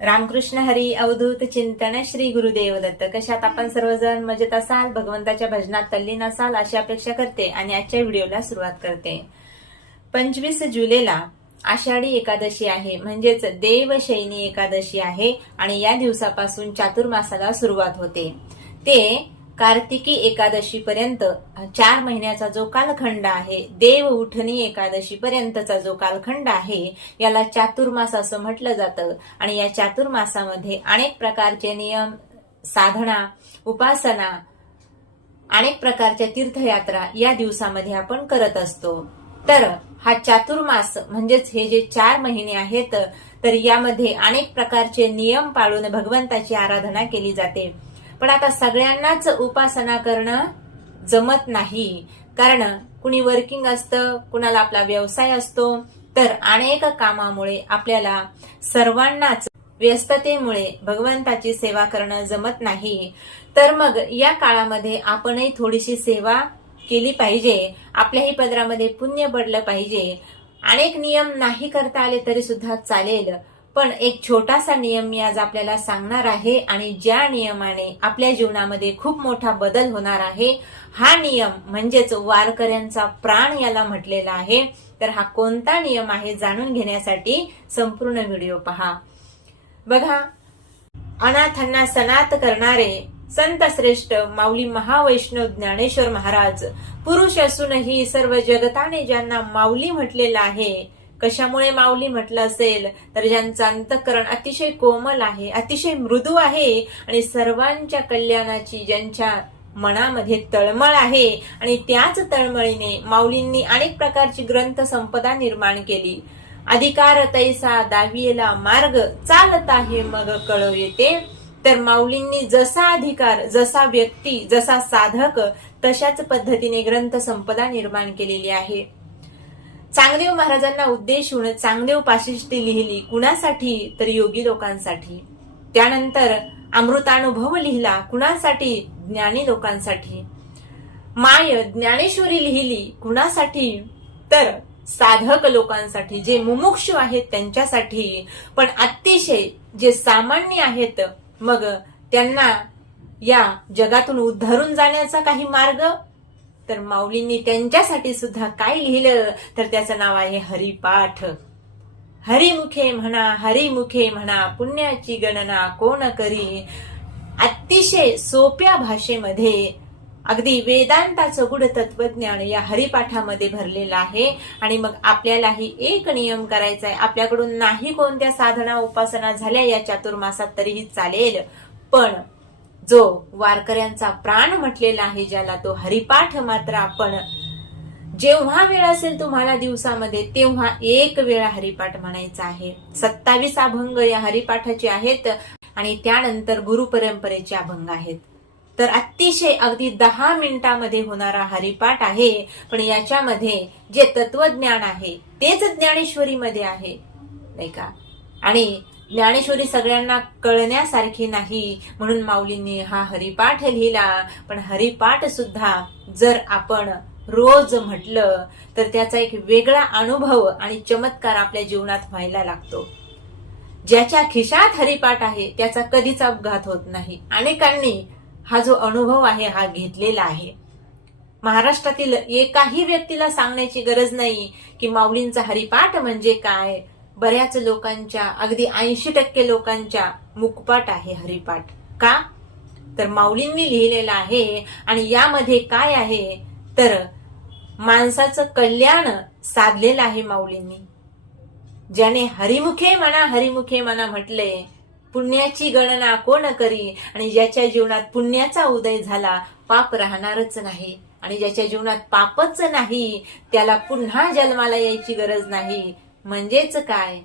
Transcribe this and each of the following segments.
रामकृष्ण हरी अवधूत चिंतन श्री गुरुदेव दत्त. कशात आपण सर्वजण मजेत असाल, भगवंताच्या भजनात तल्लीन असाल अशी अपेक्षा करते आणि आजच्या व्हिडिओला सुरुवात करते. 25 जुलैला आषाढी एकादशी आहे, म्हणजेच देवशयनी एकादशी आहे आणि या दिवसापासून चातुर्मासाला सुरुवात होते. ते कार्तिकी एकादशी पर्यंत 4 महिन्याचा जो कालखंड आहे, देव उठणी एकादशी पर्यंतचा जो कालखंड आहे, याला चातुर्मास असं म्हटलं जातं. आणि या चातुर्मासामध्ये अनेक प्रकारचे नियम, साधना, उपासना, अनेक प्रकारच्या तीर्थयात्रा या दिवसामध्ये आपण करत असतो. तर हा चातुर्मास म्हणजेच हे जे 4 महिने आहेत, तर यामध्ये अनेक प्रकारचे नियम पाळून भगवंताची आराधना केली जाते. पण आता सगळ्यांनाच उपासना करणं जमत नाही, कारण कुणी वर्किंग असतं, कुणाला आपला व्यवसाय असतो. तर अनेक कामामुळे आपल्याला सर्वांनाच व्यस्ततेमुळे भगवंताची सेवा करणं जमत नाही. तर मग या काळामध्ये आपणही थोडीशी सेवा केली पाहिजे, आपल्याही पदरामध्ये पुण्य पडलं पाहिजे. अनेक नियम नाही करता आले तरी सुद्धा चालेल, पण एक छोटासा नियम मी आज आपल्याला सांगणार आहे आणि ज्या नियमाने आपल्या जीवनामध्ये खूप मोठा बदल होणार आहे. हा नियम म्हणजेच वारकऱ्यांचा प्राण याला म्हटलेला आहे. तर हा कोणता नियम आहे जाणून घेण्यासाठी संपूर्ण व्हिडिओ पहा. बघा, अनाथांना सनात करणारे संत श्रेष्ठ माऊली महावैष्णव ज्ञानेश्वर महाराज पुरुष असूनही सर्व जगताने ज्यांना माऊली म्हटलेलं आहे. कशामुळे माऊली म्हटलं असेल, तर ज्यांचं अंतःकरण अतिशय कोमल आहे, अतिशय मृदू आहे आणि सर्वांच्या कल्याणाची ज्यांच्या मनामध्ये तळमळ आहे. आणि त्याच तळमळीने माऊलींनी अनेक प्रकारची ग्रंथ संपदा निर्माण केली. अधिकार तैसा दावियेला मार्ग, चालत आहे मग कळव येते. तर माऊलींनी जसा अधिकार, जसा व्यक्ती, जसा साधक, तशाच पद्धतीने ग्रंथ संपदा निर्माण केलेली आहे. चांगदेव महाराजांना उद्देशून चांगदेव पाशिष्टी लिहिली. कुणासाठी? तर योगी लोकांसाठी. त्यानंतर अमृतानुभव लिहिला. कुणासाठी? ज्ञानी लोकांसाठी. माय ज्ञानेश्वरी लिहिली. कुणासाठी? तर साधक लोकांसाठी, जे मुमुक्षु आहेत त्यांच्यासाठी. पण अतिशय जे सामान्य आहेत, मग त्यांना या जगातून उद्धारून जाण्याचा काही मार्ग, तर माऊलींनी त्यांच्यासाठी सुद्धा काय लिहिलं, तर त्याचं नाव आहे हरिपाठ. हरिमुखे म्हणा, हरिमुखे म्हणा, पुण्याची गणना कोण करी. अतिशय सोप्या भाषेमध्ये अगदी वेदांताचं गुढ तत्वज्ञान या हरिपाठामध्ये भरलेलं आहे. आणि मग आपल्यालाही एक नियम करायचा आहे. आपल्याकडून नाही कोणत्या साधना उपासना झाल्या या चातुर्मासात तरीही चालेल, पण जो वारकऱ्यांचा प्राण म्हटलेला आहे, ज्याला तो हरिपाठ मात्र आपण जेव्हा वेळ असेल तुम्हाला दिवसामध्ये, तेव्हा एक वेळा हरिपाठ म्हणायचा आहे. 27 अभंग या हरिपाठाचे आहेत आणि त्यानंतर गुरुपरंपरेचे अभंग आहेत. तर अतिशय अगदी 10 मिनिटांमध्ये होणारा हरिपाठ आहे. पण याच्यामध्ये जे तत्वज्ञान आहे तेच ज्ञानेश्वरीमध्ये आहे, नाही का. आणि ज्ञानेश्वरी सगळ्यांना कळण्यासारखी नाही, म्हणून माऊलींनी हा हरिपाठ लिहिला. पण हरिपाठ सुद्धा जर आपण रोज म्हटलं तर त्याचा एक वेगळा अनुभव आणि चमत्कार आपल्या जीवनात व्हायला लागतो. ज्याच्या खिशात हरिपाठ आहे त्याचा कधीच अपघात होत नाही. अनेकांनी हा जो अनुभव आहे हा घेतलेला आहे. महाराष्ट्रातील एकाही व्यक्तीला सांगण्याची गरज नाही की माऊलींचा हरिपाठ म्हणजे काय. बऱ्याच लोकांच्या, अगदी 80% लोकांच्या मुखपाठ आहे हरिपाठ. का? तर माऊलींनी लिहिलेला आहे. आणि यामध्ये काय आहे, तर माणसाचं कल्याण साधलेलं आहे माऊलींनी. ज्याने हरिमुखे म्हणा, हरिमुखे म्हणा म्हटले, पुण्याची गणना कोण करी. आणि ज्याच्या जीवनात पुण्याचा उदय झाला, पाप राहणारच नाही. आणि ज्याच्या जीवनात पापच नाही, त्याला पुन्हा जन्माला यायची गरज नाही. म्हणजेच काय,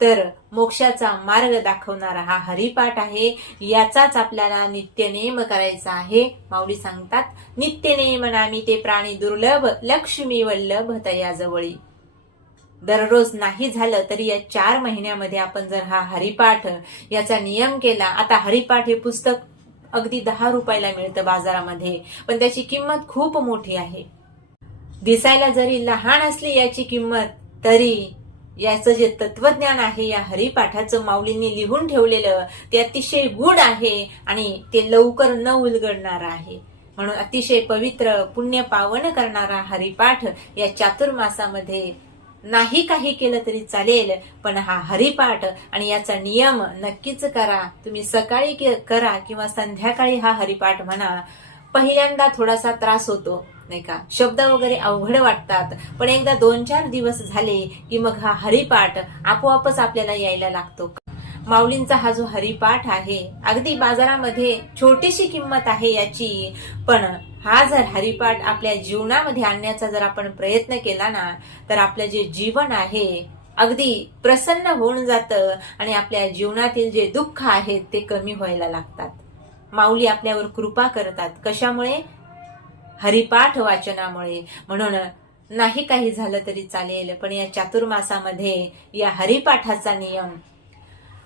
तर मोक्षाचा मार्ग दाखवणारा हा हरिपाठ आहे. याचाच आपल्याला नित्यनेम करायचा आहे. माऊली सांगतात, नित्यनेम नामी ते प्राणी दुर्लभ, लक्ष्मी वल्लभ तयाजवळी. दररोज नाही झालं तरी या 4 महिन्यामध्ये आपण जर हा हरिपाठ याचा नियम केला. आता हरिपाठ हे पुस्तक अगदी 10 रुपयाला मिळतं बाजारामध्ये, पण त्याची किंमत खूप मोठी आहे. दिसायला जरी लहान असली याची किंमत, तरी याचं जे तत्वज्ञान आहे या हरिपाठाचं माऊलींनी लिहून ठेवलेलं ते अतिशय गूढ आहे आणि ते लवकर न उलगडणार आहे. म्हणून अतिशय पवित्र पुण्य पावन करणारा हरिपाठ या चातुर्मासामध्ये नाही काही केलं तरी चालेल, पण हा हरिपाठ आणि याचा नियम नक्कीच करा. तुम्ही सकाळी करा किंवा संध्याकाळी हा हरिपाठ म्हणा. पहिल्यांदा थोडासा त्रास होतो नाही का, शब्द वगैरे अवघड वाटतात, पण एकदा 2-4 दिवस झाले की मग हा हरिपाठ आपोआपच आपल्याला यायला लागतो. माऊलींचा हा जो हरिपाठ आहे अगदी बाजारामध्ये छोटीशी किंमत आहे याची, पण हा जर हरिपाठ आपल्या जीवनामध्ये आणण्याचा जर आपण प्रयत्न केला ना, तर आपलं जे जीवन आहे अगदी प्रसन्न होऊन जातं आणि आपल्या जीवनातील जे दुःख आहेत ते कमी व्हायला लागतात. माऊली आपल्यावर कृपा करतात. कशामुळे? हरिपाठ वाचनामुळे. म्हणून नाही काही झालं तरी चालेल, पण या चातुर्मासामध्ये या हरिपाठाचा नियम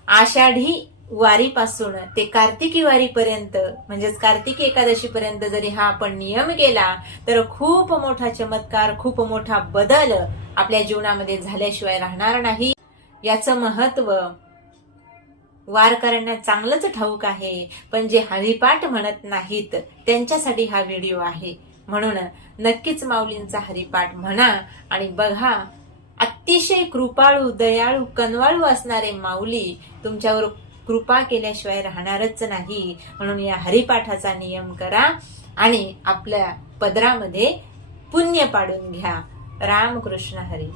आषाढी वारीपासून ते कार्तिकी वारीपर्यंत म्हणजेच कार्तिकी एकादशी पर्यंत जरी हा आपण नियम केला तर खूप मोठा चमत्कार, खूप मोठा बदल आपल्या जीवनामध्ये झाल्याशिवाय राहणार नाही. याचं महत्व वारकऱ्यांना चांगलंच ठाऊक आहे, पण जे हरिपाठ म्हणत नाहीत त्यांच्यासाठी हा व्हिडिओ आहे. म्हणून नक्कीच माऊलींचा हरिपाठ म्हणा आणि बघा, अतिशय कृपाळू, दयाळू, कनवाळू असणारे माऊली तुमच्यावर कृपा केल्याशिवाय राहणारच नाही. म्हणून या हरिपाठाचा नियम करा आणि आपल्या पदरामध्ये पुण्य पाडून घ्या. रामकृष्ण हरी.